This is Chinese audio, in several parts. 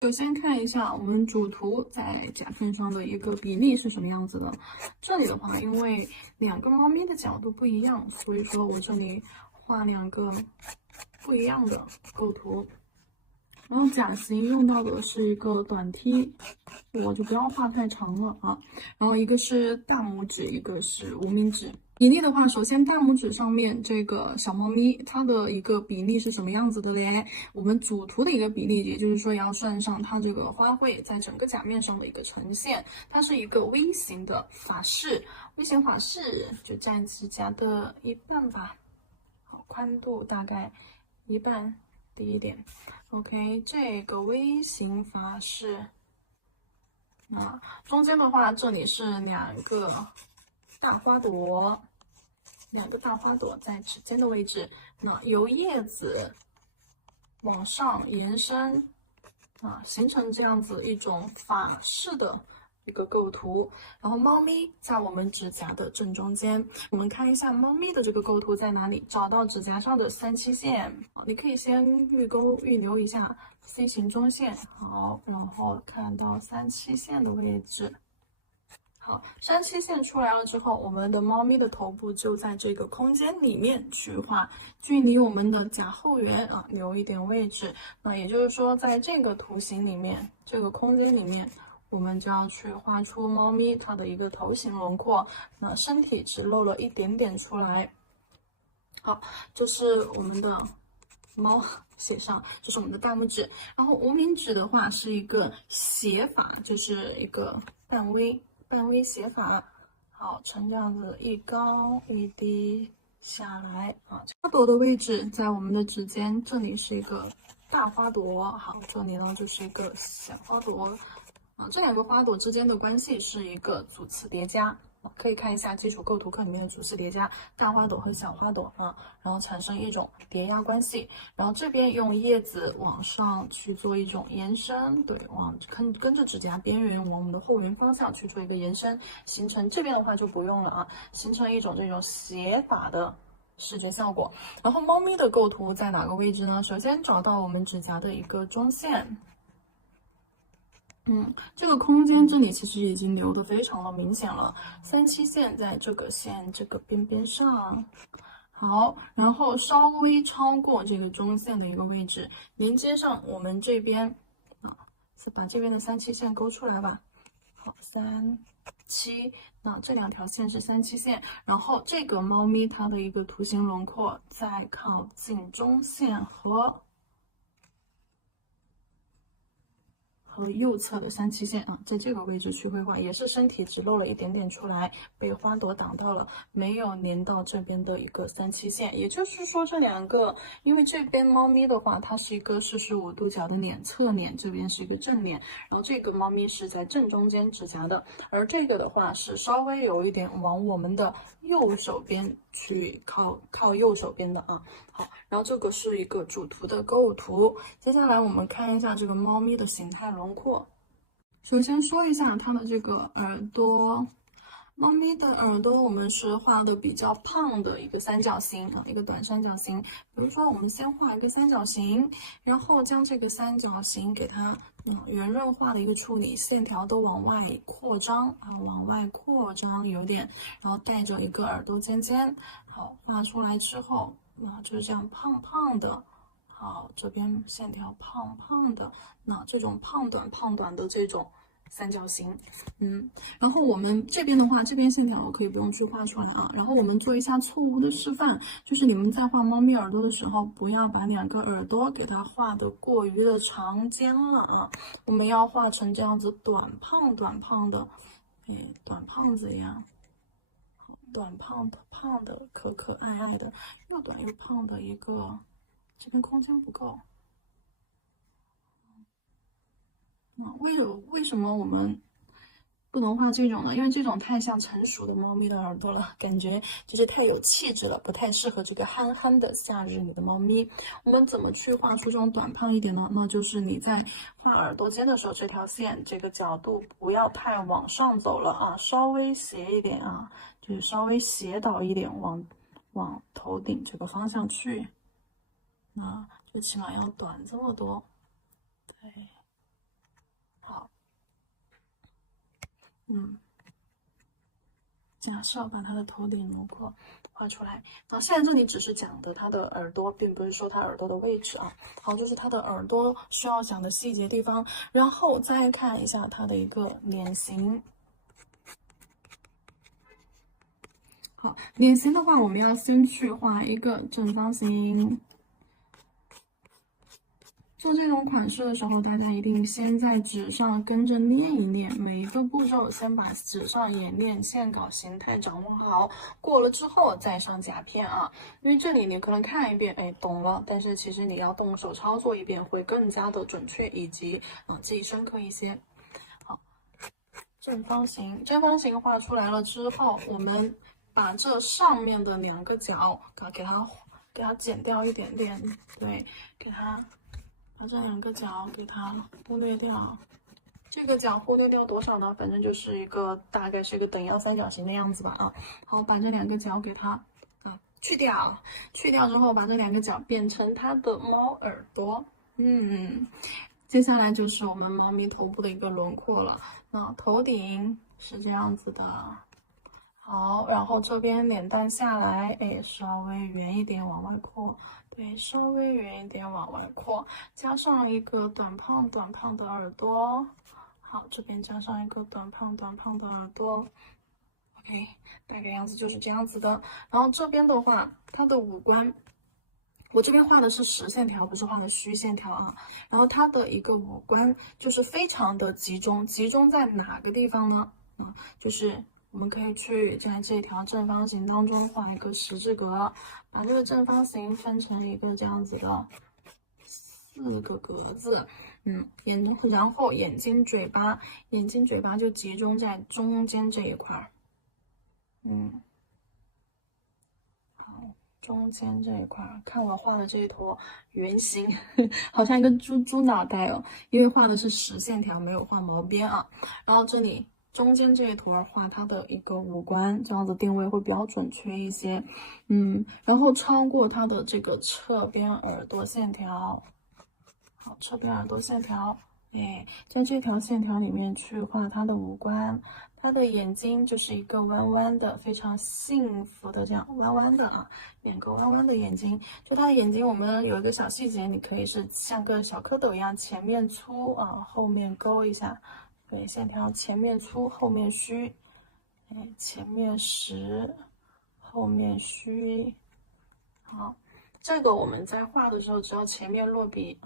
首先看一下我们主图在甲片上的一个比例是什么样子的。这里的话，因为两个猫咪的角度不一样，所以说我这里画两个不一样的构图。然后甲型用到的是一个短梯，我就不要画太长了啊。然后一个是大拇指，一个是无名指。比例的话，首先大拇指上面这个小猫咪，它的一个比例是什么样子的嘞？我们主图的一个比例，也就是说要算上它这个花卉在整个甲面上的一个呈现，它是一个 V 型的法式，V 型法式就占指甲的一半吧，好，宽度大概一半。低一点 ，OK， 这个 V 型法式，中间的话，这里是两个大花朵，在指尖的位置，那由叶子往上延伸，形成这样子一种法式的一个构图，然后猫咪在我们指甲的正中间，我们看一下猫咪的这个构图在哪里，找到指甲上的三七线，你可以先预留一下 C 型中线，好，然后看到三七线的位置。好，三七线出来了之后，我们的猫咪的头部就在这个空间里面去画，距离我们的甲后缘留一点位置。那也就是说，在这个图形里面，这个空间里面，我们就要去画出猫咪它的一个头型轮廓。那身体只露了一点点出来。好，这是我们的猫写上，这是我们的大拇指。然后无名指的话是一个斜法，就是一个半 V 斜法，好，呈这样子一高一低下来啊。花朵的位置在我们的指尖，这里是一个大花朵，好，这里呢就是一个小花朵啊。这两个花朵之间的关系是一个主次叠加。可以看一下基础构图课里面的主次叠加，大花朵和小花朵然后产生一种叠压关系。然后这边用叶子往上去做一种延伸，对，跟着指甲边缘往我们的后缘方向去做一个延伸，形成这边的话就不用了形成一种这种斜法的视觉效果。然后猫咪的构图在哪个位置呢？首先找到我们指甲的一个中线。这个空间这里其实已经留的非常的明显了，三七线在这个线这个边边上，好，然后稍微超过这个中线的一个位置，连接上我们这边把这边的三七线勾出来吧。好，三七，那这两条线是三七线，然后这个猫咪它的一个图形轮廓再靠近中线和右侧的三七线在这个位置去绘画，也是身体只露了一点点出来，被花朵挡到了，没有连到这边的一个三七线。也就是说，这两个，因为这边猫咪的话，它是一个45度角的脸，侧脸这边是一个正脸，然后这个猫咪是在正中间指甲的，而这个的话是稍微有一点往我们的右手边去靠右手边的好，然后这个是一个主图的构图，接下来我们看一下这个猫咪的形态轮廓。首先说一下它的这个耳朵，猫咪的耳朵我们是画的比较胖的一个三角形一个短三角形。比如说，我们先画一个三角形，然后将这个三角形给它圆润化的一个处理，线条都往外扩张往外扩张有点，然后带着一个耳朵尖尖。好，画出来之后就是这样胖胖的。好，这边线条胖胖的，那这种胖短的这种三角形，然后我们这边的话，这边线条我可以不用去画出来然后我们做一下错误的示范，就是你们在画猫咪耳朵的时候，不要把两个耳朵给它画的过于的长尖了我们要画成这样子短胖的，短胖子一样。短胖的可爱的，又短又胖的一个，这边空间不够。为什么我们不能画这种呢？因为这种太像成熟的猫咪的耳朵了，感觉就是太有气质了，不太适合这个憨憨的夏日里的猫咪。我们怎么去画出这种短胖一点呢？那就是你在画耳朵尖的时候，这条线这个角度不要太往上走了稍微斜一点就是稍微斜倒一点，往头顶这个方向去。那最起码要短这么多，对。假设把它的头顶轮廓画出来。那现在这里只是讲的它的耳朵，并不是说它耳朵的位置啊。好，就是它的耳朵需要讲的细节地方，然后再看一下它的一个脸型。好，脸型的话，我们要先去画一个正方形。做这种款式的时候，大家一定先在纸上跟着练一练，每一个步骤先把纸上演练线稿形态掌握好，过了之后再上甲片啊。因为这里你可能看一遍，哎，懂了，但是其实你要动手操作一遍会更加的准确，以及记忆深刻一些。好，正方形画出来了之后，我们把这上面的两个角给它剪掉一点点，对，把这两个角给它忽略掉，这个角忽略掉多少呢？反正就是大概是一个等腰三角形的样子吧啊。好，把这两个角给它去掉，去掉之后把这两个角变成它的猫耳朵。接下来就是我们猫咪头部的一个轮廓了。那头顶是这样子的。好，然后这边脸蛋下来，哎，稍微圆一点往外扩，对，稍微圆一点往外扩，加上一个短胖的耳朵。好，这边加上一个短胖的耳朵。OK， 大概样子就是这样子的。然后这边的话，它的五官，我这边画的是实线条，不是画的虚线条啊。然后它的一个五官就是非常的集中，集中在哪个地方呢？就是我们可以去在这条正方形当中画一个十字格，把这个正方形分成一个这样子的4个格子。然后眼睛、嘴巴就集中在中间这一块儿。好，中间这一块儿，看我画的这一坨圆形，好像一个猪脑袋哦，因为画的是实线条，没有画毛边啊。然后这里中间这一坨画它的一个五官，这样子定位会比较准确一些。然后超过它的这个侧边耳朵线条，好，侧边耳朵线条，哎，在这条线条里面去画它的五官。它的眼睛就是一个弯弯的，非常幸福的这样弯弯的啊，两个弯弯的眼睛。就它的眼睛，我们有一个小细节，你可以是像个小蝌蚪一样，前面粗啊，后面勾一下。对，线条前面粗，后面虚。哎，前面实，后面虚。好，这个我们在画的时候，只要前面落笔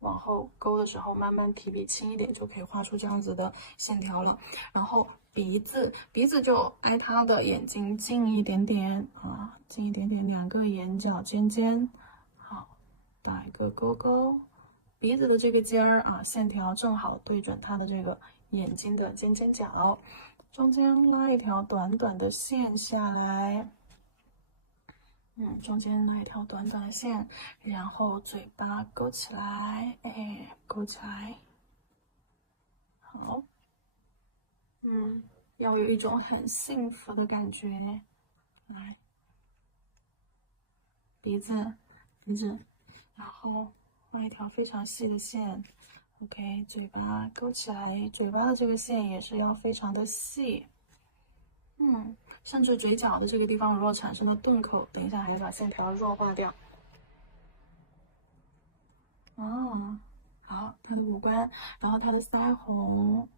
往后勾的时候，慢慢提笔轻一点，就可以画出这样子的线条了。然后鼻子就挨它的眼睛近一点点啊，近一点点，两个眼角尖尖，好，打一个勾勾。鼻子的这个尖儿啊，线条正好对准它的这个眼睛的尖尖角，中间拉一条短短的线下来。中间拉一条短短的线，然后嘴巴勾起来，哎，勾起来，好，要有一种很幸福的感觉，来，鼻子，然后画一条非常细的线 ，OK， 嘴巴勾起来，嘴巴的这个线也是要非常的细，甚至嘴角的这个地方如果产生了顿口，等一下还把线条弱化掉。好，它的五官，然后它的腮红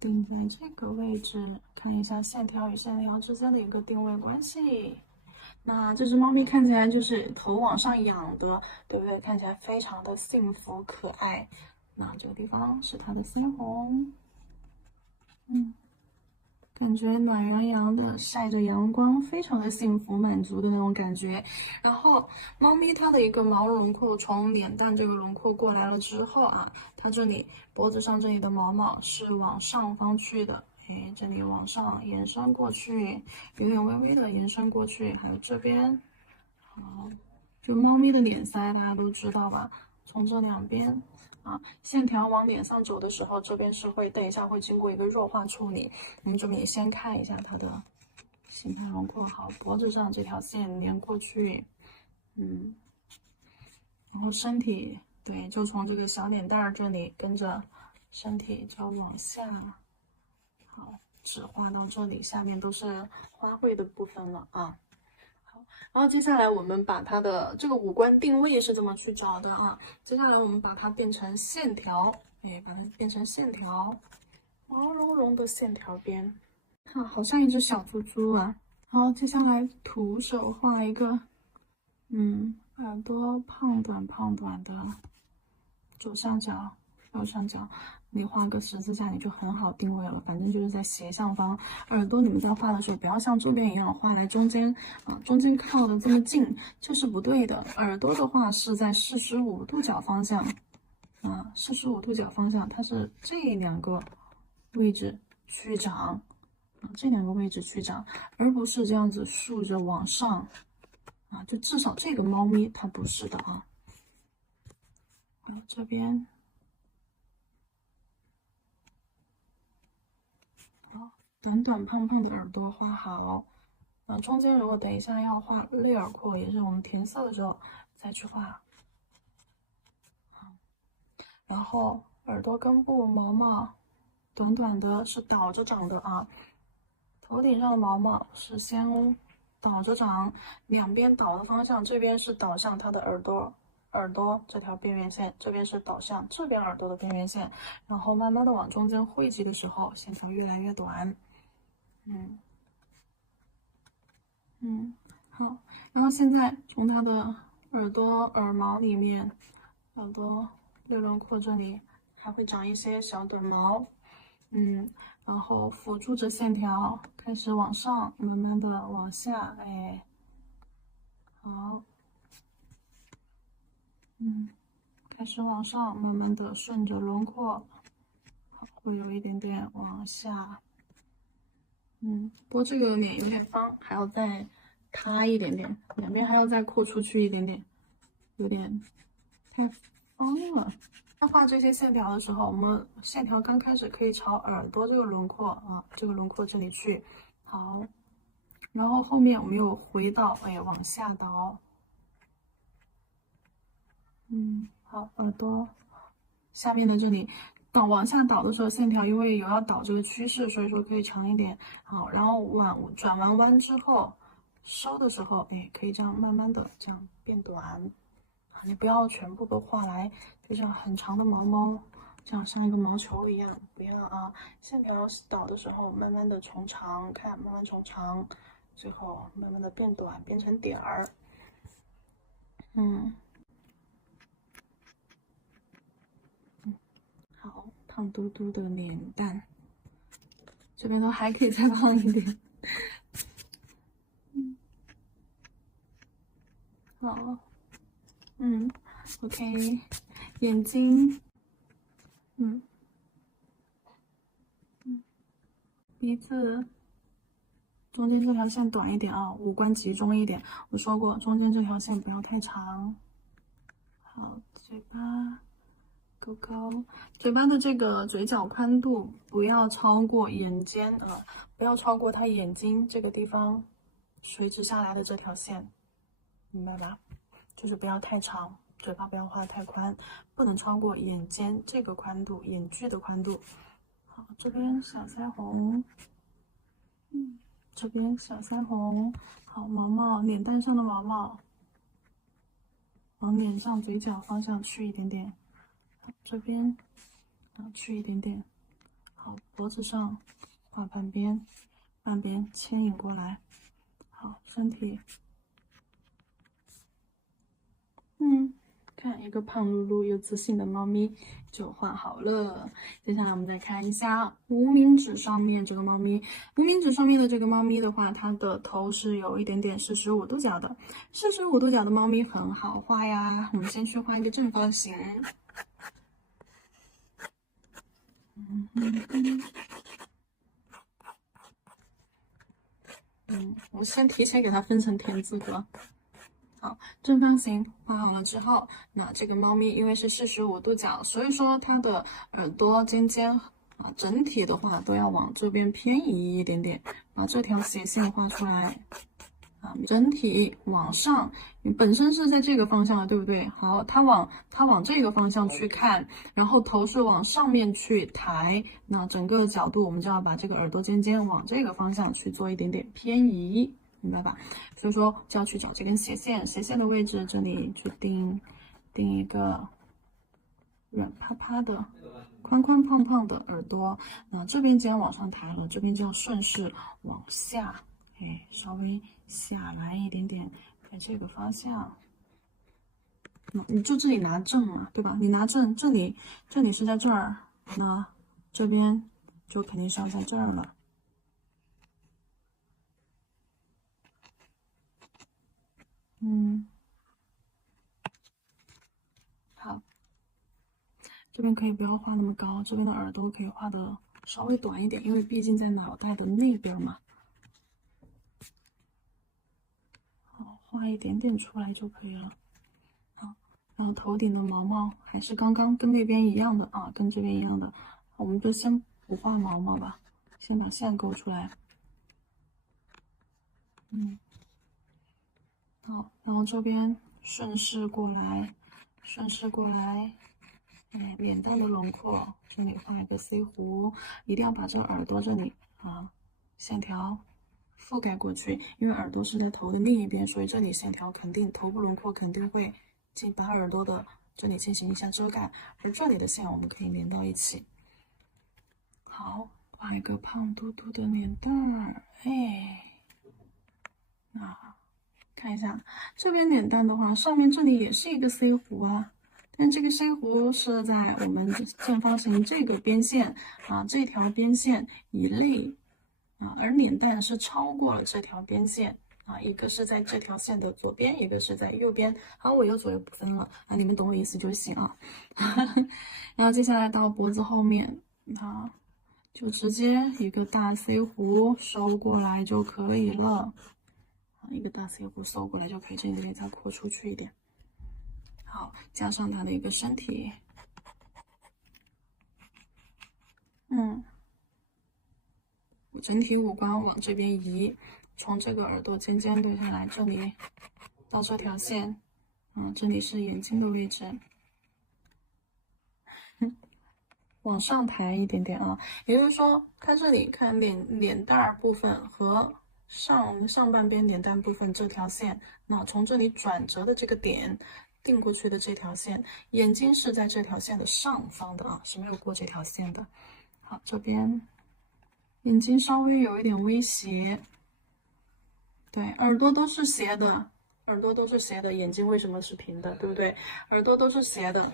定在这个位置，看一下线条与线条之间的一个定位关系。那这只猫咪看起来就是头往上仰的，对不对？看起来非常的幸福可爱。那这个地方是它的腮红，感觉暖洋洋的，晒着阳光，非常的幸福满足的那种感觉。然后，猫咪它的一个毛轮廓从脸蛋这个轮廓过来了之后啊，它这里脖子上这里的毛是往上方去的，哎，这里往上延伸过去，有点微微的延伸过去，还有这边，好，就猫咪的脸腮大家都知道吧？从这两边。线条往脸上走的时候，这边是等一下会经过一个弱化处理。我们这边先看一下它的形态轮廓，好，脖子上这条线连过去，然后身体，对，就从这个小脸蛋儿这里跟着身体就往下，好，只画到这里，下面都是花卉的部分了啊。好，然后接下来我们把它的这个五官定位是怎么去找的啊？接下来我们把它变成线条，把它变成线条，毛茸茸的线条边，好像一只小猪猪啊。好，接下来徒手画一个，耳朵胖短的，左上角、右上角，你画个十字架，你就很好定位了。反正就是在斜上方。耳朵你们在画的时候，不要像这边一样画来中间啊，中间靠的这么近，这是不对的。耳朵的话是在45度角方向啊，45度角方向，它是这两个位置去长。这两个位置去长，而不是这样子竖着往上啊，就至少这个猫咪它不是的啊。还有这边，好，短短胖胖的耳朵画好，中间如果等一下要画类耳廓，也是我们填色的时候再去画。然后耳朵根部毛毛短短的，是倒着长的啊。头顶上的毛毛是先倒着长，两边倒的方向，这边是导向它的耳朵这条边缘线，这边是导向这边耳朵的边缘线，然后慢慢的往中间汇集的时候，线条越来越短。好，然后现在从它的耳朵耳毛里面，耳朵略轮廓这里还会长一些小短毛，然后辅助着线条开始往上，慢慢的往下，好，开始往上，慢慢的顺着轮廓，会有一点点往下，不过这个脸有点方，还要再塌一点点，两边还要再扩出去一点点，有点太方了。在画这些线条的时候，我们线条刚开始可以朝耳朵这个轮廓啊，这个轮廓这里去，好，然后后面我们又回到往下倒，好，耳朵下面的这里往下倒的时候，线条因为有要倒这个趋势，所以说可以长一点，好，然后转完弯之后收的时候，可以这样慢慢的这样变短。你不要全部都画来，就像很长的毛毛，这样像一个毛球一样，不要啊！线条倒的时候，慢慢的从长，看慢慢从长，最后慢慢的变短，变成点儿。好，胖嘟嘟的脸蛋，这边都还可以再胖一点。好。OK， 眼睛，鼻子，中间这条线短一点啊，五官集中一点。我说过，中间这条线不要太长。好，嘴巴，勾勾，嘴巴的这个嘴角宽度不要超过眼尖啊，不要超过它眼睛这个地方垂直下来的这条线，明白吧？就是不要太长。嘴巴不要画太宽，不能超过眼尖这个宽度，眼距的宽度。好，这边小腮红，这边小腮红，好，毛毛，脸蛋上的毛毛，往脸上嘴角方向去一点点，好，这边，去一点点，好，脖子上画半边，半边牵引过来，好，身体，看一个胖噜噜又自信的猫咪就画好了。接下来我们再看一下无名指上面这个猫咪。无名指上面的这个猫咪的话，它的头是有一点点45度角的。45度角的猫咪很好画呀。我们先去画一个正方形。我们先提前给它分成田字格。好，正方形画好了之后，那这个猫咪因为是45度角，所以说它的耳朵尖尖整体的话都要往这边偏移一点点，把这条斜线画出来整体往上，你本身是在这个方向的，对不对？好，它往这个方向去看，然后头是往上面去抬，那整个角度我们就要把这个耳朵尖尖往这个方向去做一点点偏移，明白吧？所以说就要去找这根斜线，斜线的位置这里去定一个软趴趴的。宽宽胖胖的耳朵，那这边既然往上抬了，这边就要顺势往下，稍微下来一点点，在这个方向。你就这里拿正嘛，对吧？你拿正，这里是在这儿，那这边就肯定是要在这儿了。好，这边可以不要画那么高，这边的耳朵可以画的稍微短一点，因为毕竟在脑袋的那边嘛。好，画一点点出来就可以了。好，然后头顶的毛毛还是刚刚跟那边一样的啊，跟这边一样的。我们就先不画毛毛吧，先把线勾出来。好，然后这边顺势过来，脸蛋的轮廓这里画一个 C 弧，一定要把这个耳朵这里线条覆盖过去，因为耳朵是在头的另一边，所以这里线条肯定头部轮廓肯定会把耳朵的这里进行一下遮盖，而这里的线我们可以连到一起。好，画一个胖嘟嘟的脸蛋儿，看一下这边脸蛋的话，上面这里也是一个 C 弧啊，但这个 C 弧是在我们正方形这个边线这条边线以内而脸蛋是超过了这条边线一个是在这条线的左边，一个是在右边。好，我右左右不分了你们懂我意思就行啊。然后接下来到脖子后面就直接一个大 C 弧收过来就可以了。一个大 C 弧收过来就可以，这里再扩出去一点。好，加上它的一个身体，整体五官往这边移，从这个耳朵尖尖对下来，这里到这条线，这里是眼睛的位置，往上抬一点点也就是说，看这里，看脸蛋儿部分和上半边脸蛋部分这条线，那从这里转折的这个点定过去的这条线，眼睛是在这条线的上方的是没有过这条线的。好，这边眼睛稍微有一点微斜，对，耳朵都是斜的，眼睛为什么是平的，对不对？耳朵都是斜的。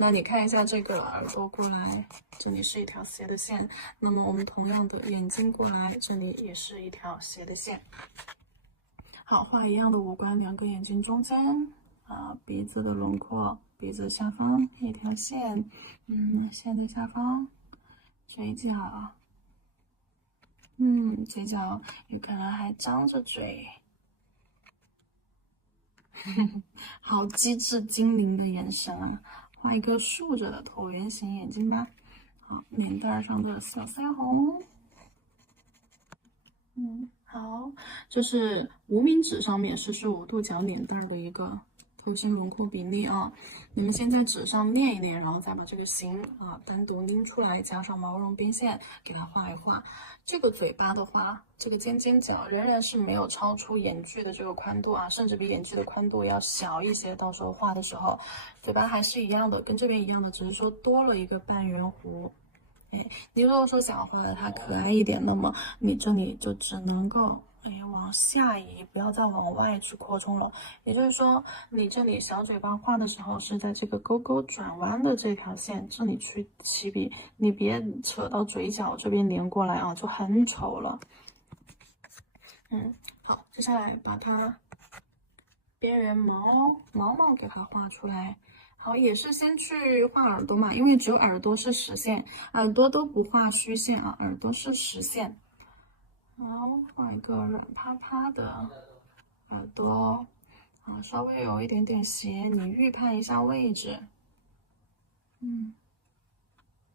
那你看一下这个耳朵过来，这里是一条斜的线，那么我们同样的眼睛过来，这里也是一条斜的线。好，画一样的五官，两个眼睛中间鼻子的轮廓，鼻子下方一条线，线的下方，嘴角，嘴角有可能还张着嘴。好机智精灵的眼神画一个竖着的椭圆形眼睛吧。好，脸蛋上的小腮红。好，这是无名指上面45度角脸蛋的一个头型轮廓比例你们先在纸上练一练，然后再把这个形单独拎出来，加上毛绒边线给它画一画。这个嘴巴的话，这个尖尖角仍然是没有超出眼距的这个宽度甚至比眼距的宽度要小一些。到时候画的时候，嘴巴还是一样的，跟这边一样的，只是说多了一个半圆弧。你如果说想画的它可爱一点，那么你这里就只能够往下移，不要再往外去扩充了。也就是说，你这里小嘴巴画的时候是在这个勾勾转弯的这条线这里去起笔，你别扯到嘴角这边连过来就很丑了。好，接下来把它边缘毛给它画出来。好，也是先去画耳朵嘛，因为只有耳朵是实线，耳朵都不画虚线耳朵是实线。好，画一个软趴趴的耳朵，稍微有一点点斜，你预判一下位置。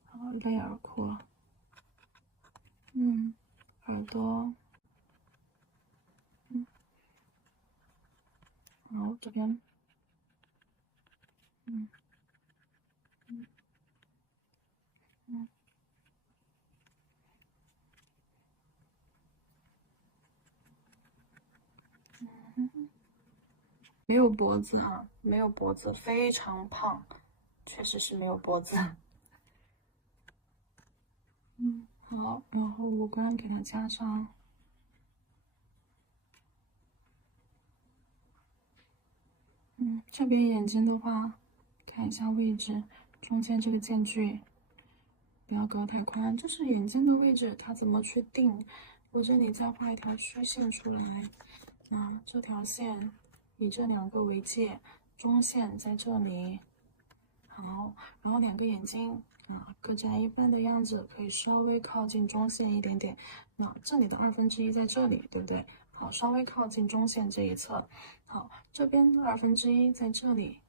好，泪耳廓，耳朵，然后这边，嗯嗯嗯嗯，没有脖子哈，没有脖子，非常胖，确实是没有脖子。好，然后五官给它加上，这边眼睛的话，看一下位置，中间这个间距不要隔太宽，这是眼睛的位置，它怎么去定？我这里再画一条虚线出来，这条线以这两个为界，中线在这里。好，然后两个眼睛各占一半的样子，可以稍微靠近中线一点点。那这里的1/2在这里，对不对？好，稍微靠近中线这一侧。好，这边的1/2在这里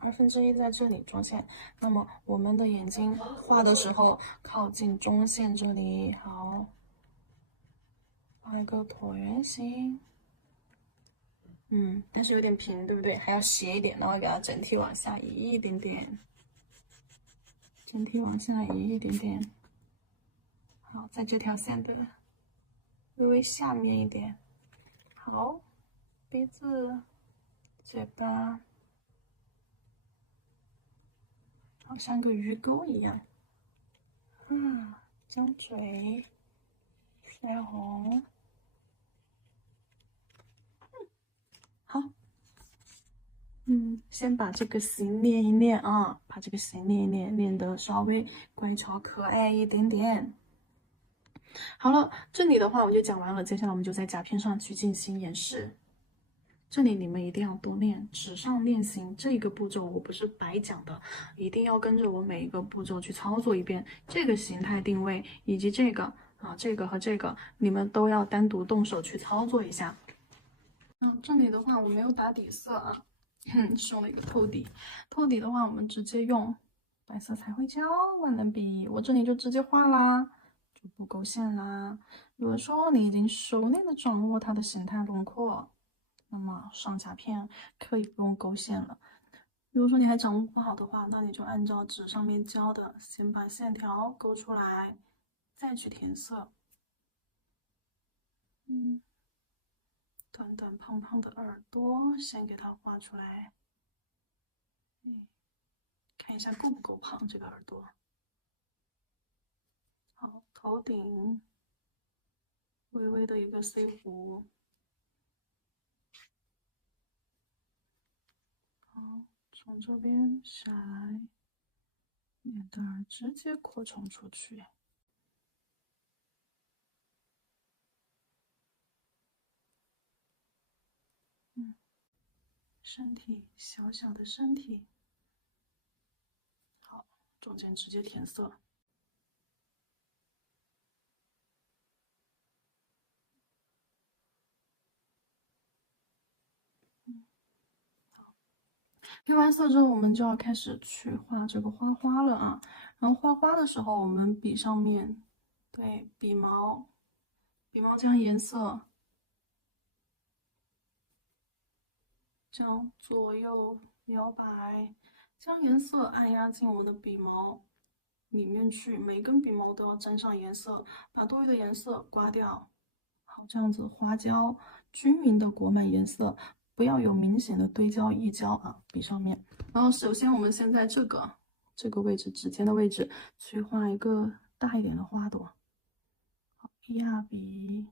，1/2在这里中线。那么我们的眼睛画的时候靠近中线这里。好，画一个椭圆形。但是有点平，对不对？还要斜一点，然后给它整体往下移一点点。整体往下移一点点，好，在这条线的微微下面一点。好，鼻子、嘴巴，好像个鱼钩一样。张嘴，腮红。好，先把这个形练一练啊，把这个形练一练，练得稍微乖巧可爱一点点。好了，这里的话我就讲完了，接下来我们就在甲片上去进行演示。这里你们一定要多练，纸上练形这个步骤我不是白讲的，一定要跟着我每一个步骤去操作一遍。这个形态定位以及这个这个和这个，你们都要单独动手去操作一下。这里的话我没有打底色啊，是用了一个透底。透底的话，我们直接用白色彩绘胶万能笔，我这里就直接画啦，就不勾线啦。如果说你已经熟练的掌握它的形态轮廓，那么上甲片可以不用勾线了。如果说你还掌握不好的话，那你就按照纸上面教的，先把线条勾出来，再去填色。短短胖胖的耳朵，先给它画出来。看一下够不够胖这个耳朵。好，头顶微微的一个 C 弧。好，从这边下来，脸蛋儿直接扩充出去。身体小小的身体。好，中间直接填色。填完色之后，我们就要开始去画这个花花了啊。然后画花的时候，我们笔上面，对，笔毛将颜色将左右摇摆，将颜色按压进我们的笔毛里面去，每根笔毛都要沾上颜色，把多余的颜色刮掉。好，这样子花椒均匀的裹满颜色，不要有明显的堆焦溢焦啊，笔上面。然后首先我们先在这个位置指尖的位置去画一个大一点的花朵。好，压笔。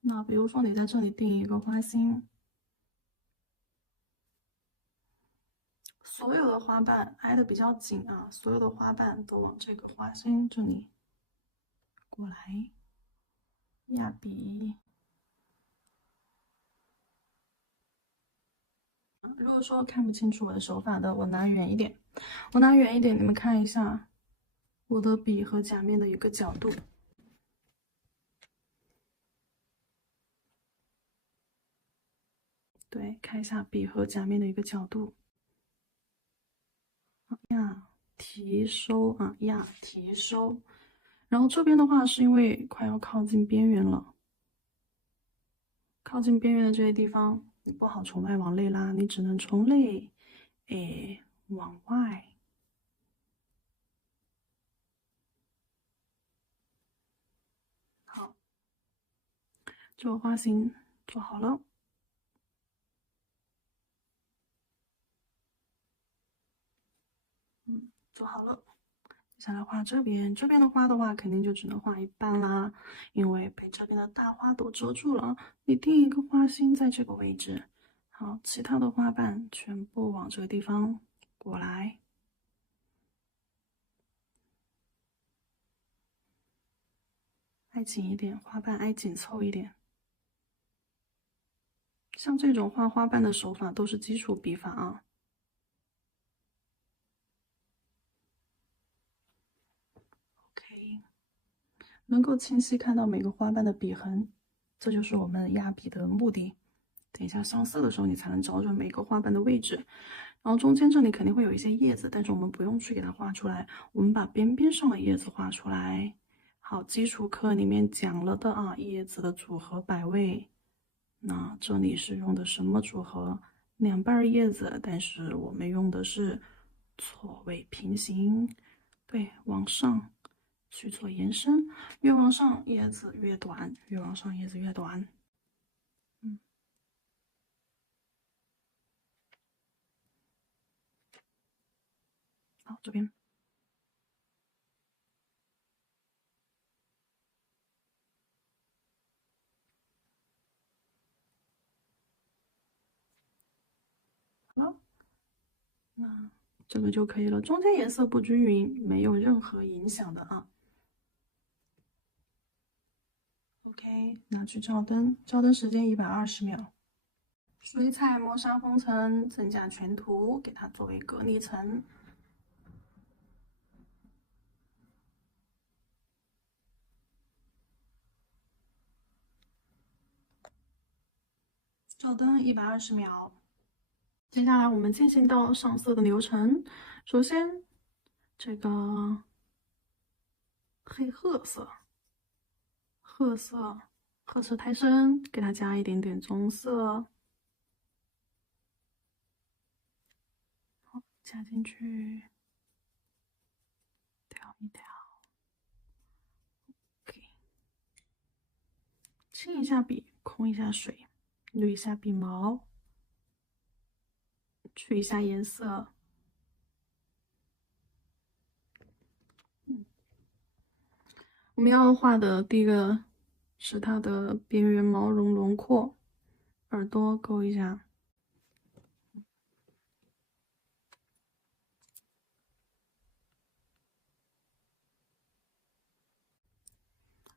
那比如说你在这里定一个花心，所有的花瓣挨得比较紧啊，所有的花瓣都往这个花心这里过来，压笔。如果说看不清楚我的手法的，我拿远一点，你们看一下我的笔和甲面的一个角度。对，看一下笔和甲面的一个角度。压提收啊，压提收。然后这边的话，是因为快要靠近边缘了，靠近边缘的这些地方，你不好从外往内拉，你只能从内，往外。好，这个花型做好了。做好了。接下来画这边，这边的花的话，肯定就只能画一半啦，因为被这边的大花朵遮住了。你定一个花心在这个位置，好，其他的花瓣全部往这个地方过来，挨紧一点，花瓣挨紧凑一点。像这种画花瓣的手法都是基础笔法啊。OK，能够清晰看到每个花瓣的笔痕，这就是我们压笔的目的。等一下上色的时候，你才能找准每个花瓣的位置。然后中间这里肯定会有一些叶子，但是我们不用去给它画出来，我们把边边上的叶子画出来。好，基础课里面讲了的啊，叶子的组合摆位。那这里是用的什么组合？两瓣叶子，但是我们用的是错位平行，对，往上去做延伸，越往上叶子越短，越往上叶子越短。好，这边。好，那这个就可以了。中间颜色不均匀，没有任何影响的啊。OK，拿去照灯，照灯时间120秒。水彩磨砂封层，增加全图，给它作为隔离层。照灯120秒。接下来我们进行到上色的流程。首先，这个黑褐色，褐色太深，给它加一点点棕色。好，加进去，调一调。OK，清一下笔，空一下水，捋一下笔毛，去一下颜色。我们要画的第一个是它的边缘毛绒轮廓，耳朵勾一下。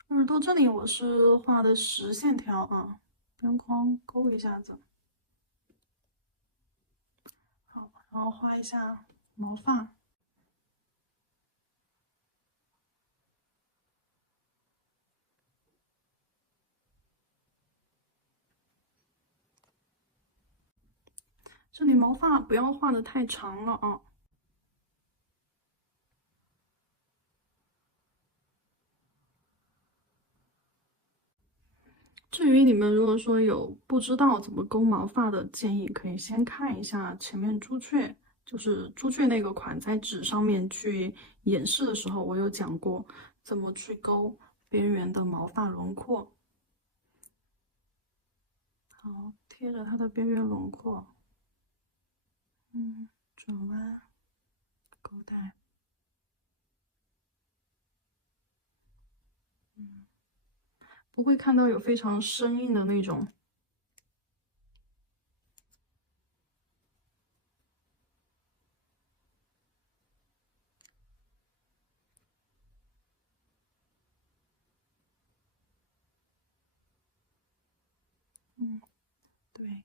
耳朵这里我是画的实线条啊，边框勾一下子。好，然后画一下毛发。这里毛发不要画的太长了啊。至于你们如果说有不知道怎么勾毛发的，建议可以先看一下前面朱雀，就是朱雀那个款，在纸上面去演示的时候，我有讲过怎么去勾边缘的毛发轮廓。好，贴着它的边缘轮廓，转弯，勾带，不会看到有非常生硬的那种。对，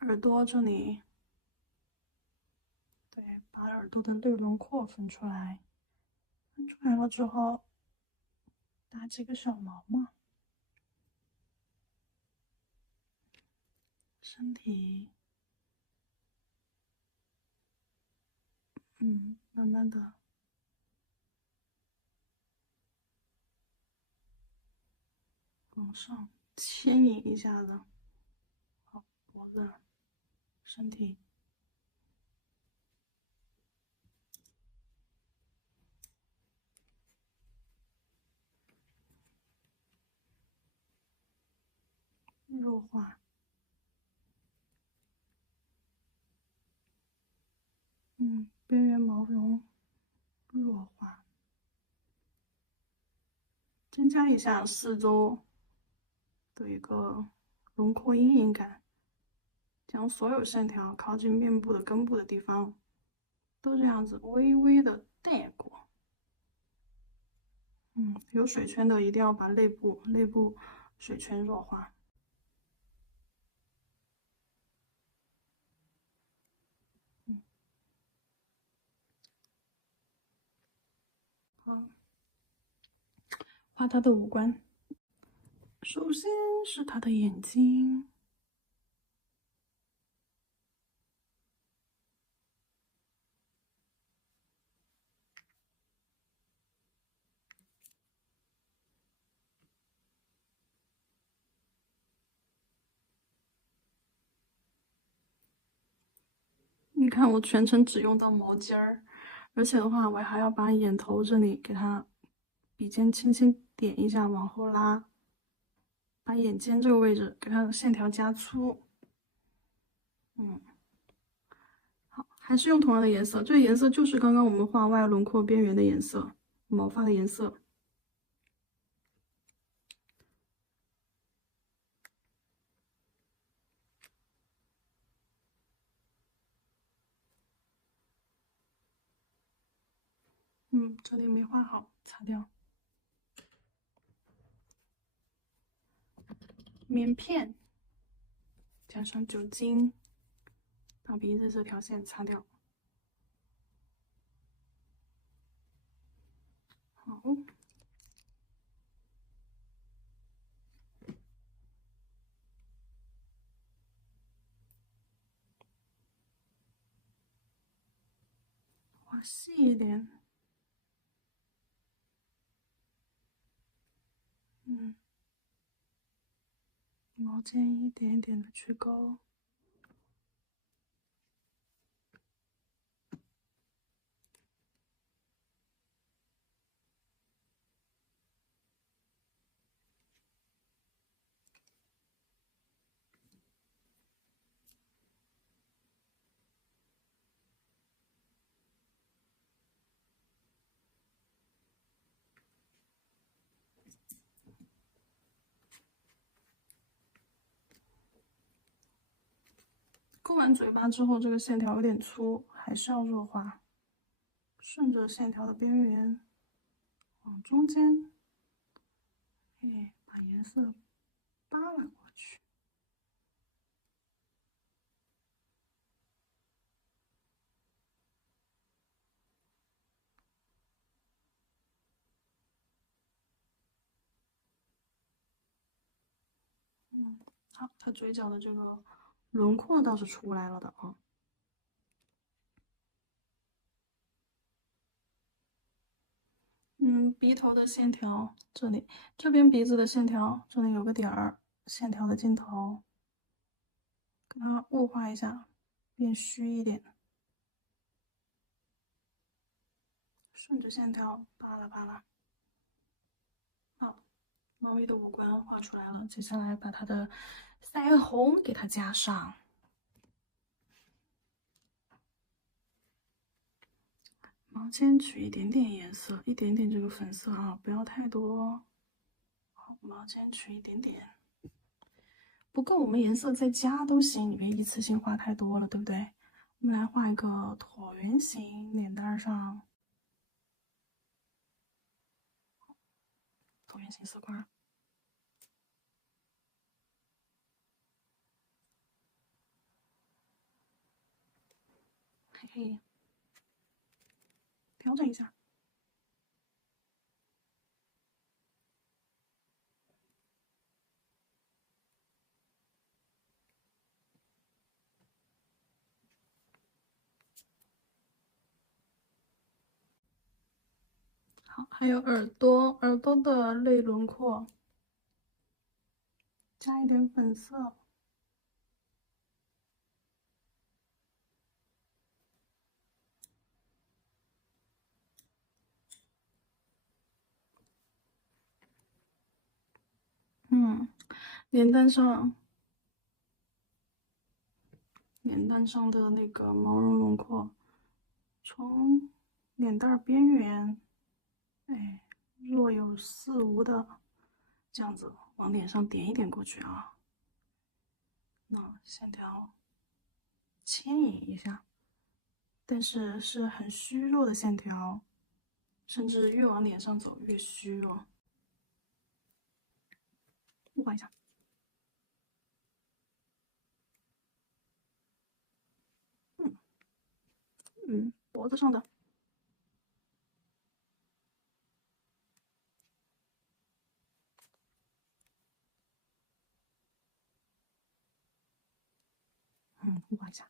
耳朵这里，对，把耳朵的内轮廓分出来，分出来了之后，打几个小毛嘛。身体，慢慢的往上牵引一下子，好，脖脖子、身体。弱化，边缘毛绒弱化，增加一下四周的一个轮廓阴影感，将所有线条靠近面部的根部的地方都这样子微微的带过。有水圈的一定要把内部水圈弱化。好，画他的五官。首先是他的眼睛，你看我全程只用到毛尖儿，而且的话，我还要把眼头这里给它笔尖轻轻点一下，往后拉，把眼尖这个位置给它的线条加粗。好，还是用同样的颜色，这个颜色就是刚刚我们画外轮廓边缘的颜色，毛发的颜色。这里没画好，擦掉。棉片加上酒精，把鼻子这条线擦掉。好，画细一点。毛尖一点点的去勾。勾完嘴巴之后，这个线条有点粗，还是要弱化。顺着线条的边缘往中间，把颜色扒拉过去。好，它嘴角的这个轮廓倒是出来了的啊。鼻头的线条这里，这边鼻子的线条这里有个点儿，线条的尽头，给它雾化一下，变虚一点。顺着线条扒拉扒拉。好，猫咪的五官画出来了，接下来把它的腮红给它加上。毛尖取一点点颜色，一点点这个粉色啊，不要太多。好，毛尖取一点点，不够我们颜色再加都行，你别一次性画太多了，对不对？我们来画一个椭圆形，脸蛋上，椭圆形色块。嘿嘿，调整一下。好，还有耳朵，耳朵的内轮廓，加一点粉色。脸蛋上的那个毛绒轮廓，从脸蛋边缘，哎，若有似无的这样子往脸上点一点过去啊，那线条牵引一下，但是是很虚弱的线条，甚至越往脸上走越虚弱。雾化一下。脖子上的，雾化一下。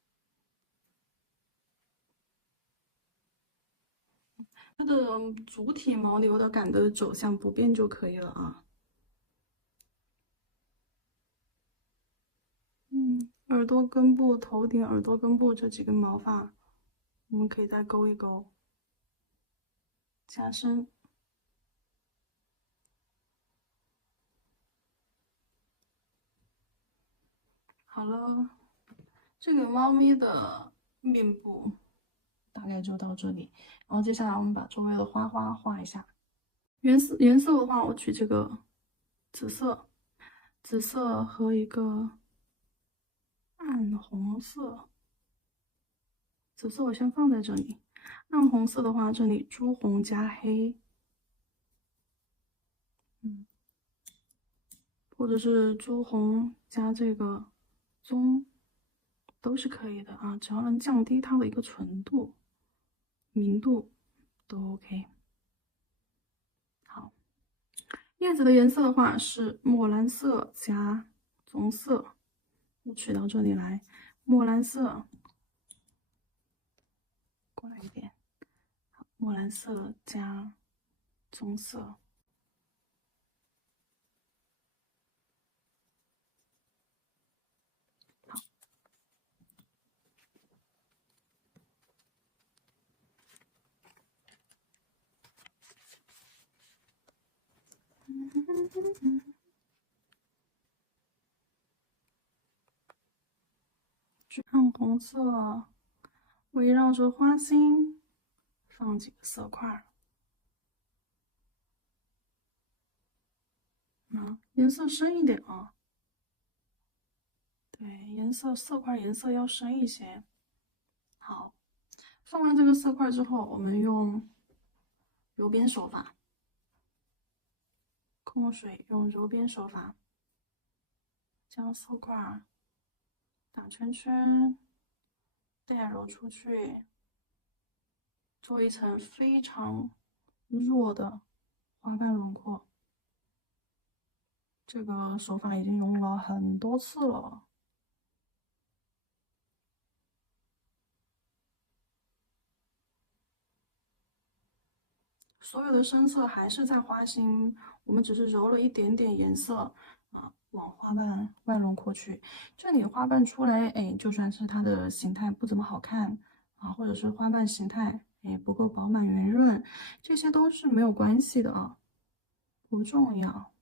它的主体毛流的感的走向不变就可以了啊。耳朵根部、头顶、耳朵根部这几根毛发，我们可以再勾一勾，加深。好了，这个猫咪的面部大概就到这里，然后接下来我们把周围的花画一下。颜色的话，我取这个紫色，紫色和一个暗红色。紫色我先放在这里，暗红色的话，这里朱红加黑，或者是朱红加这个棕，都是可以的啊，只要能降低它的一个纯度、明度，都 OK。好，叶子的颜色的话是墨蓝色加棕色，我取到这里来，墨蓝色过来一点，墨蓝色加棕色。暗红色围绕着花心放几个色块，颜色深一点啊。对，色块颜色要深一些。好，放完这个色块之后，我们用揉边手法，控水用揉边手法，将色块打圈圈，带揉出去，做一层非常弱的花瓣轮廓。这个手法已经用了很多次了。所有的深色还是在花心，我们只是揉了一点点颜色啊，往花瓣外轮廓去。这里花瓣出来，哎，就算是它的形态不怎么好看啊，或者是花瓣形态哎不够饱满圆润，这些都是没有关系的啊，不重要。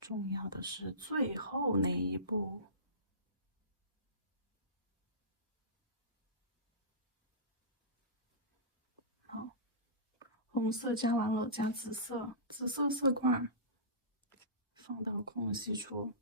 重要的是最后那一步。好，红色加完了，加紫色，紫色色块放到空隙处。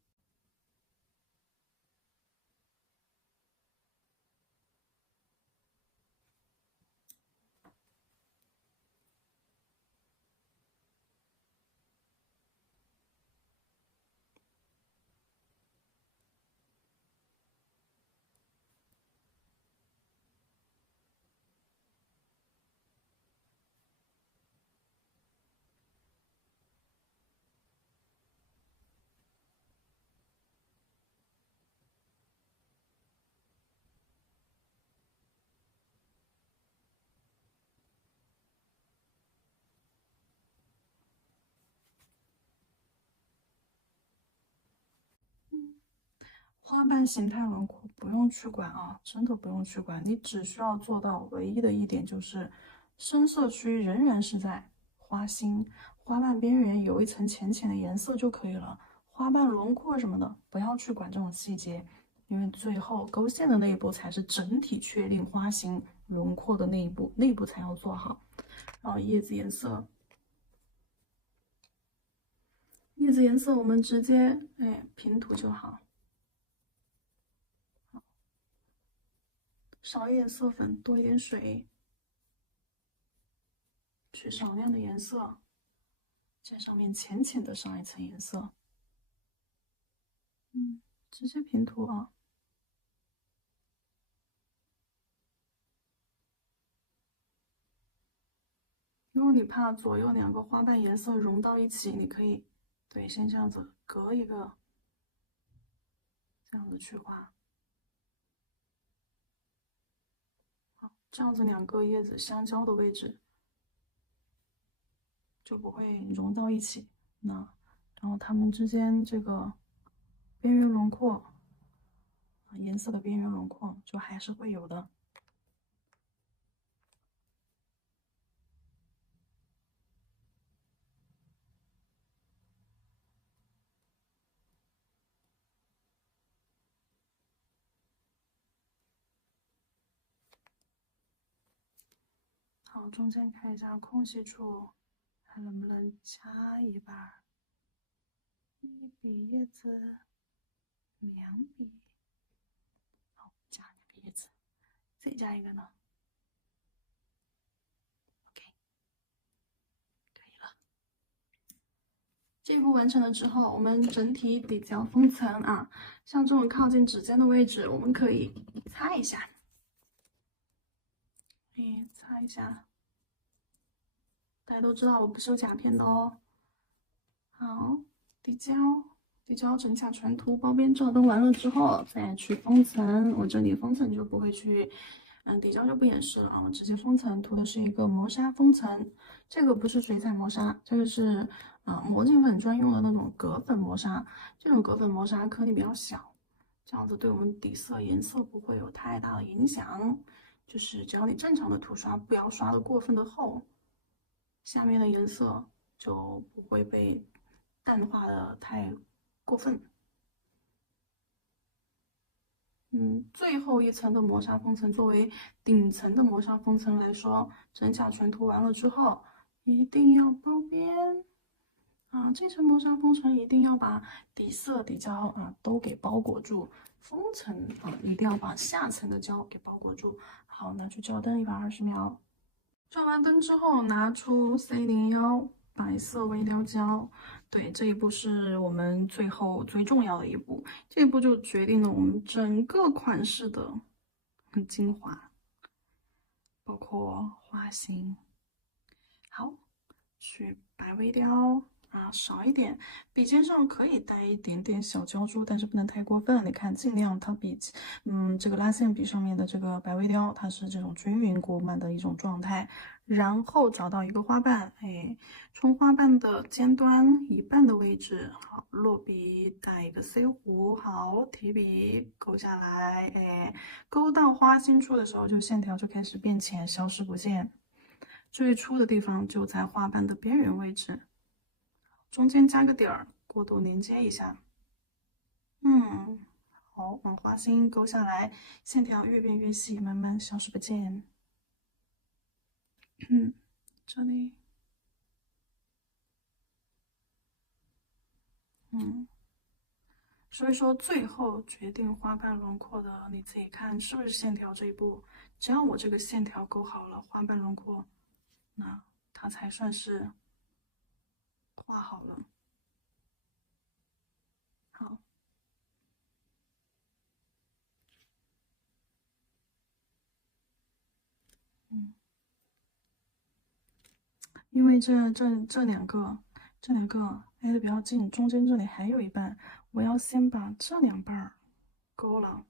花瓣形态轮廓不用去管啊，真的不用去管，你只需要做到唯一的一点就是深色区仍然是在花心，花瓣边缘有一层浅浅的颜色就可以了。花瓣轮廓什么的，不要去管这种细节，因为最后勾线的那一步才是整体确定花型轮廓的那一步，那一步才要做好。然后叶子颜色，叶子颜色我们直接平涂就好，少一点色粉，多一点水，取少量的颜色，在上面浅浅的上一层颜色。直接平涂啊。如果你怕左右两个花瓣颜色融到一起，你可以先这样子隔一个，这样子去画。好，这样子两个叶子相交的位置就不会融到一起。然后它们之间这个边缘轮廓，颜色的边缘轮廓就还是会有的。好，中间看一下空隙处，还能不能加一半？一笔叶子，两笔。好，加两个叶子，再加一个呢？OK，可以了。这一步完成了之后，我们整体底胶封层啊，像这种靠近指尖的位置，我们可以擦一下。擦一下。大家都知道我不是有甲片的哦。好，底胶整甲全涂，包边罩都完了之后，再去封层。我这里封层就不会去，底胶就不演示了啊，我直接封层，涂的是一个磨砂封层。这个不是水彩磨砂，这个是魔镜粉专用的那种铬粉磨砂。这种铬粉磨砂颗粒比较小，这样子对我们底色颜色不会有太大的影响。就是只要你正常的涂刷，不要刷的过分的厚，下面的颜色就不会被淡化的太过分。最后一层的磨砂封层作为顶层的磨砂封层来说，整甲全涂完了之后，一定要包边啊！这层磨砂封层一定要把底色、底胶啊都给包裹住，封层啊一定要把下层的胶给包裹住。好，拿出胶灯120秒。照完灯之后，拿出 C01白色微雕胶。对，这一步是我们最后最重要的一步，这一步就决定了我们整个款式的精华，包括花型。好，取白微雕啊，少一点，笔尖上可以带一点点小胶珠，但是不能太过分。你看，尽量它比这个拉线笔上面的这个白微雕，它是这种均匀裹满的一种状态。然后找到一个花瓣，从花瓣的尖端一半的位置，好，落笔带一个 C 弧，好，提笔勾下来，勾到花心处的时候，就线条就开始变浅，消失不见。最粗的地方就在花瓣的边缘位置，中间加个点儿，过渡连接一下。好，往花心勾下来，线条越变越细，慢慢消失不见。这里，所以说最后决定花瓣轮廓的，你自己看是不是线条这一步，只要我这个线条勾好了，花瓣轮廓，那它才算是画好了。好。因为这两个挨得比较近，中间这里还有一半，我要先把这两半儿勾了，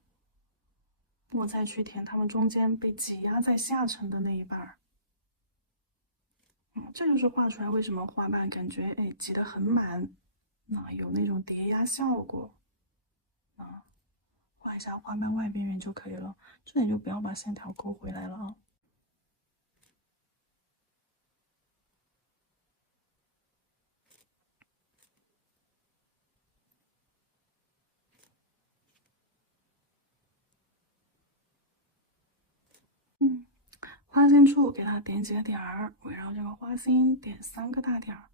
我再去填它们中间被挤压在下层的那一半儿。这就是画出来为什么花瓣感觉挤得很满，有那种叠压效果。画一下花瓣外边缘就可以了，这里就不要把线条勾回来了啊。花心处给它点几个点儿，围绕这个花心点3个大点儿。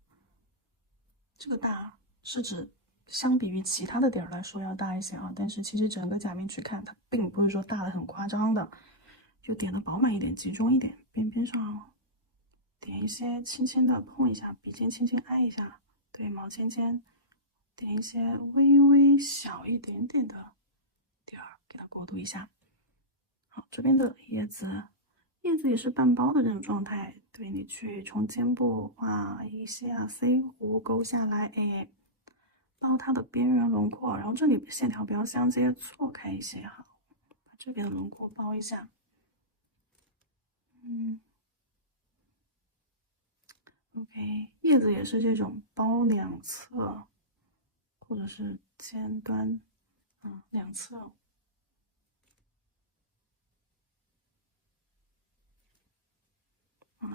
这个大是指相比于其他的点儿来说要大一些啊，但是其实整个假面去看，它并不是说大的很夸张的，就点的饱满一点，集中一点，边边上点一些，轻轻的碰一下，笔尖轻轻挨一下，对，毛尖尖点一些微微小一点点的点儿，给它过渡一下。好，这边的叶子，叶子也是半包的这种状态，对，你去从肩部画一下 C 弧勾下来，哎，包它的边缘轮廓，然后这里线条不要相接，错开一些哈，把这边的轮廓包一下。OK，叶子也是这种包两侧，或者是尖端，两侧。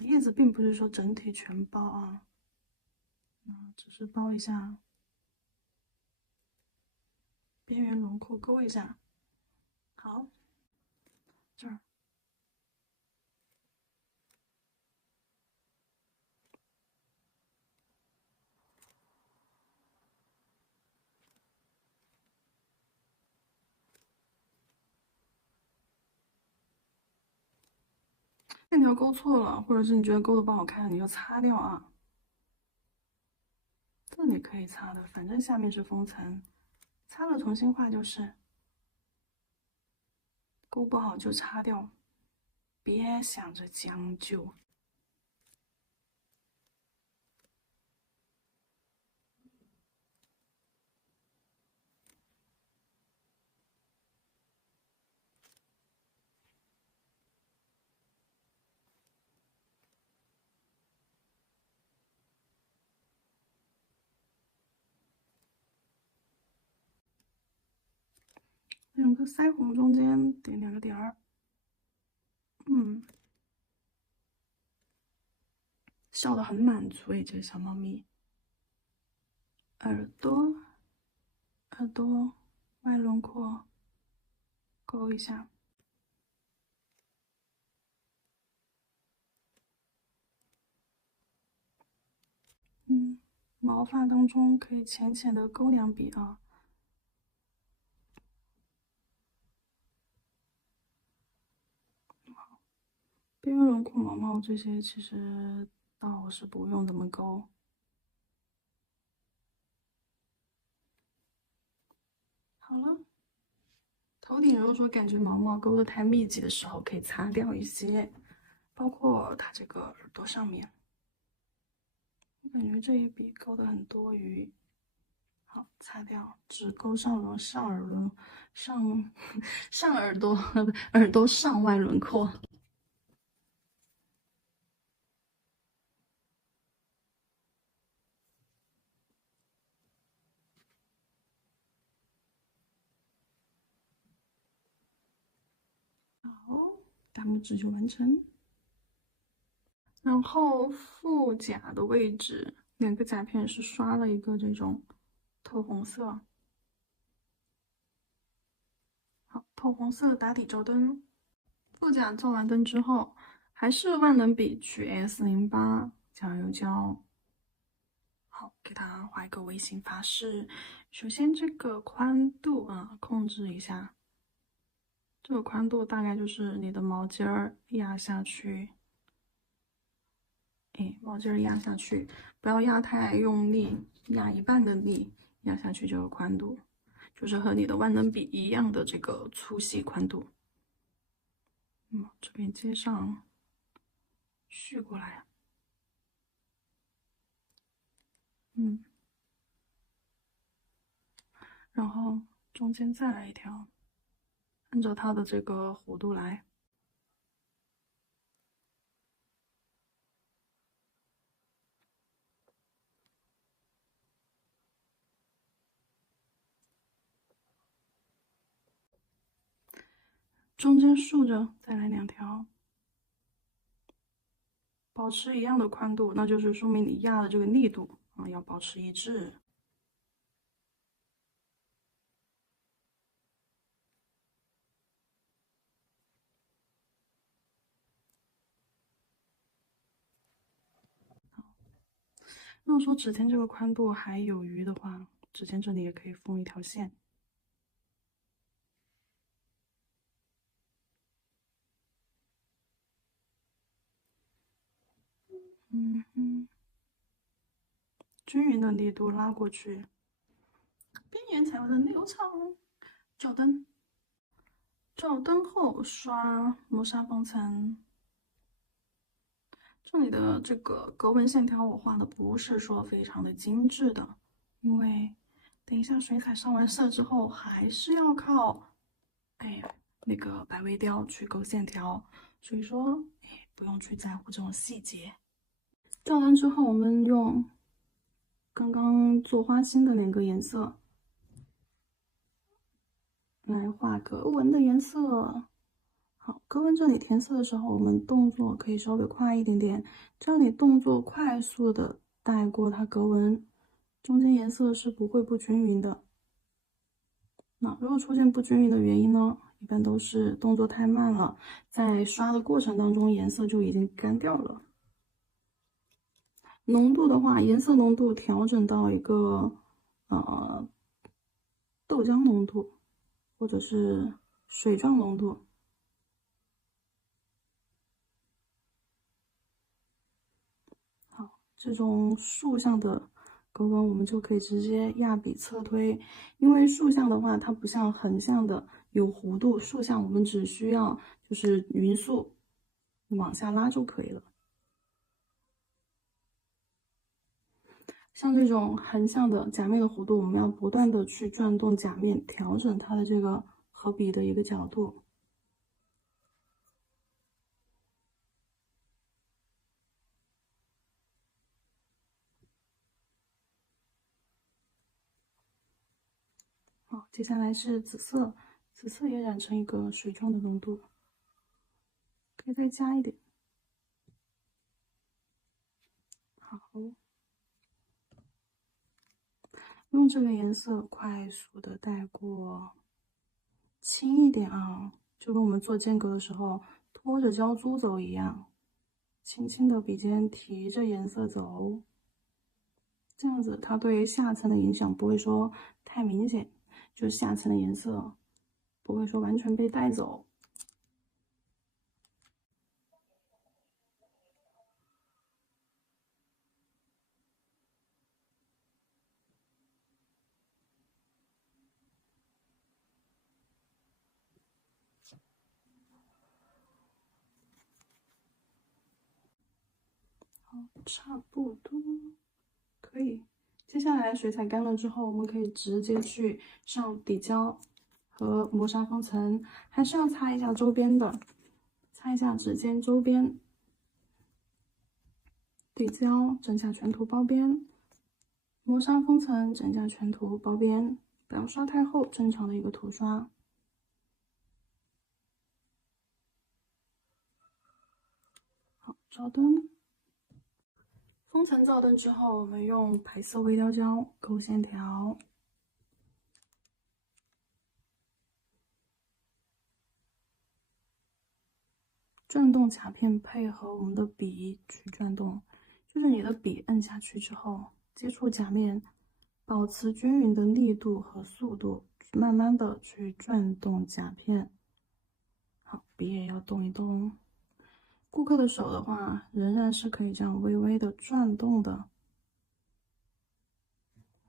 叶子并不是说整体全包啊，只是包一下边缘轮廓，勾一下。好，这儿。线条勾错了，或者是你觉得勾的不好看，你就擦掉啊。这里可以擦的，反正下面是封层，擦了重新画就是。勾不好就擦掉，别想着将就。两个腮红中间点2个点儿，笑得很满足诶，这个小猫咪。耳朵外轮廓勾一下，毛发当中可以浅浅的勾2笔啊。边缘轮廓、毛毛这些其实倒是不用怎么勾。好了，头顶如果说感觉毛毛勾的太密集的时候，可以擦掉一些，包括它这个耳朵上面，我感觉这一笔勾的很多余。好，擦掉，只勾上了上耳轮、上耳朵，耳朵上外轮廓。好，大拇指就完成。然后腹甲的位置，2个甲片是刷了一个这种透红色。好，透红色打底照灯。腹甲照完灯之后，还是万能笔去 S08加油胶。好，给它画一个微型发饰。首先这个宽度啊，控制一下。这个宽度大概就是你的毛尖儿压下去，毛尖儿压下去，不要压太用力，压一半的力，压下去这个宽度，就是和你的万能笔一样的这个粗细宽度。这边接上，续过来，然后中间再来一条，按照它的这个弧度来。中间竖着，再来2条，保持一样的宽度，那就是说明你压的这个力度要保持一致。如果说指尖这个宽度还有余的话，指尖这里也可以封一条线。均匀的力度拉过去，边缘才会很流畅。照灯，照灯后刷磨砂封层。这里的这个格纹线条我画的不是说非常的精致的，因为等一下水彩上完色之后，还是要靠那个白微雕去勾线条，所以说不用去在乎这种细节。照完之后，我们用刚刚做花心的那个颜色来画格纹的颜色。好，格纹这里填色的时候，我们动作可以稍微快一点点，这样你动作快速的带过它格纹，中间颜色是不会不均匀的。那如果出现不均匀的原因呢，一般都是动作太慢了，在刷的过程当中颜色就已经干掉了。浓度的话，颜色浓度调整到一个豆浆浓度，或者是水状浓度。好，这种竖向的格纹我们就可以直接压笔侧推，因为竖向的话它不像横向的有弧度，竖向我们只需要就是匀速往下拉就可以了。像这种横向的甲面的弧度，我们要不断的去转动甲面，调整它的这个和笔的一个角度。好，接下来是紫色，紫色也染成一个水状的浓度，可以再加一点。好，用这个颜色快速的带过，轻一点啊，就跟我们做间隔的时候拖着胶珠走一样，轻轻的笔尖提着颜色走，这样子它对下层的影响不会说太明显，就下层的颜色不会说完全被带走。好，差不多可以。接下来水彩干了之后，我们可以直接去上底胶和磨砂封层，还是要擦一下周边的，擦一下指尖周边。底胶整下全图包边，磨砂封层整下全图包边，不要刷太厚，正常的一个涂刷。好，照灯。封层照灯之后，我们用白色微雕胶勾线条，转动卡片配合我们的笔去转动，就是你的笔摁下去之后，接触甲面，保持均匀的力度和速度，慢慢的去转动甲片。好，笔也要动一动。顾客的手的话，仍然是可以这样微微的转动的。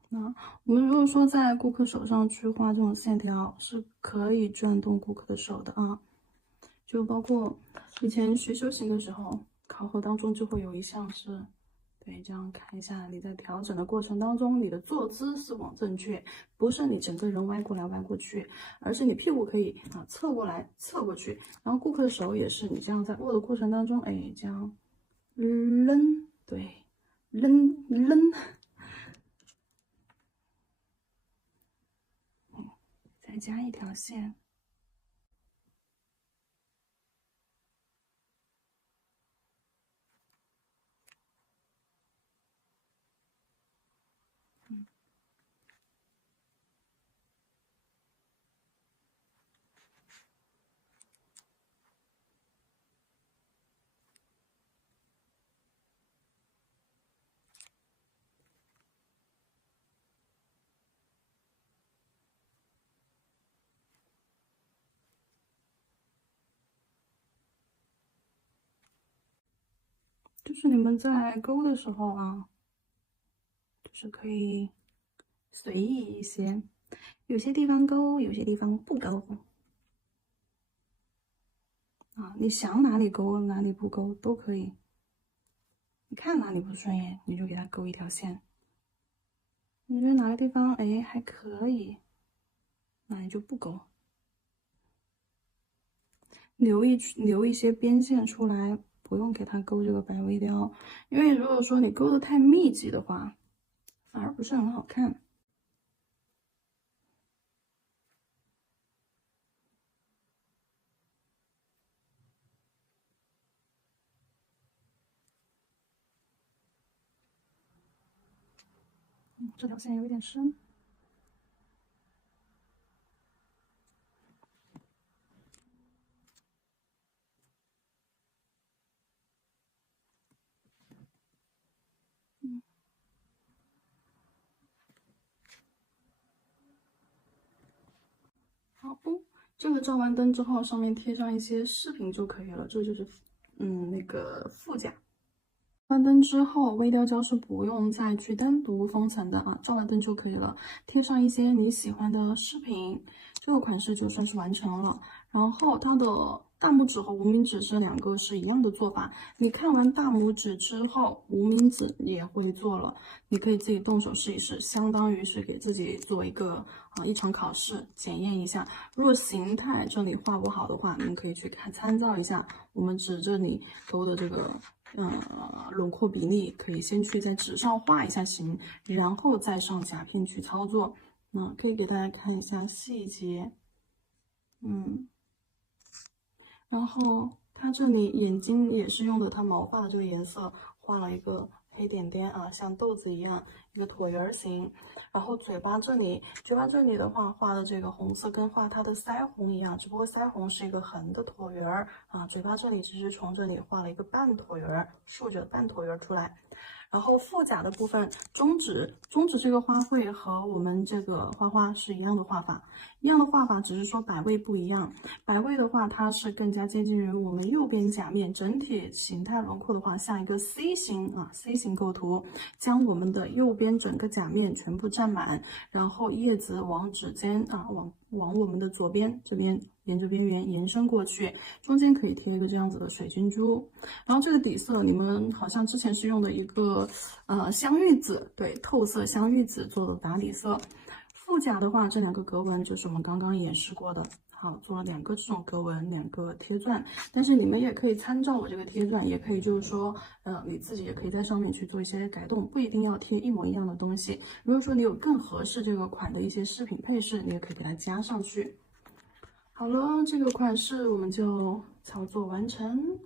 那我们如果说在顾客手上去画这种线条，是可以转动顾客的手的啊。就包括以前学修行的时候，考核当中就会有一项是，对，这样看一下你在调整的过程当中，你的坐姿是否正确，不是你整个人歪过来歪过去，而是你屁股可以侧过来侧过去，然后顾客的手也是你这样在握的过程当中，这样扔，对，扔扔，再加一条线。就是你们在勾的时候啊，就是可以随意一些，有些地方勾，有些地方不勾。啊，你想哪里勾哪里不勾都可以。你看哪里不顺眼，你就给它勾一条线。你觉得哪个地方哎还可以，那你就不勾，留一些边线出来，不用给它勾这个白微雕，因为如果说你勾的太密集的话，反而不是很好看。这条线有点深。好，这个照完灯之后，上面贴上一些饰品就可以了。这就是那个副甲。关灯之后，微雕胶是不用再去单独封层的啊，照完灯就可以了。贴上一些你喜欢的饰品，这个款式就算是完成了。然后它的大拇指和无名指这两个是一样的做法。你看完大拇指之后，无名指也会做了，你可以自己动手试一试，相当于是给自己做一场考试，检验一下。如果形态这里画不好的话，你们可以去参照一下我们指这里勾的这个。轮廓比例可以先去在纸上画一下形，然后再上甲片去操作。可以给大家看一下细节，然后它这里眼睛也是用的它毛发的这个颜色画了一个黑点点啊，像豆子一样一个椭圆形。然后嘴巴这里的话画的这个红色跟画它的腮红一样，只不过腮红是一个横的椭圆啊，嘴巴这里只是从这里画了一个半椭圆，竖着半椭圆出来。然后副甲的部分，中指这个花卉和我们这个花是一样的画法，只是说摆位不一样。摆位的话，它是更加接近于我们右边甲面，整体形态轮廓的话，像一个 C 型啊 ，C 型构图，将我们的右边整个甲面全部占满，然后叶子往指尖啊，往我们的左边这边沿着边缘延伸过去，中间可以贴一个这样子的水晶珠。然后这个底色，你们好像之前是用的一个香芋紫，对，透色香芋紫做的打底色。副甲的话，这两个格纹就是我们刚刚演示过的。好，做了2个这种格纹，2个贴钻，但是你们也可以参照我这个贴钻，也可以就是说，你自己也可以在上面去做一些改动，不一定要贴一模一样的东西。如果说你有更合适这个款的一些饰品配饰，你也可以给它加上去。好了，这个款式我们就操作完成。